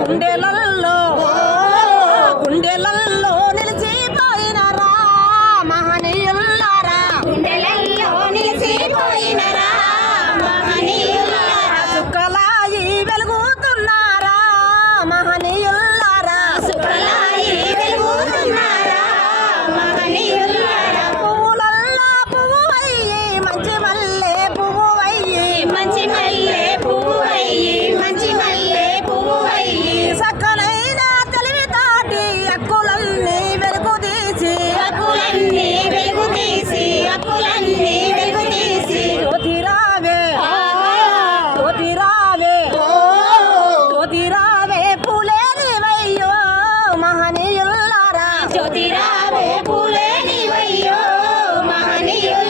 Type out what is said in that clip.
గుండెలల్లో గుండెలల్లో అప్పులన్నీ వెలుగు తీసి అప్పులన్నీ వెలుగు తీసి. రావే రావే రావే పూలేని జ్యోతిరావే పూలేని వయ్యో మహనీయుల్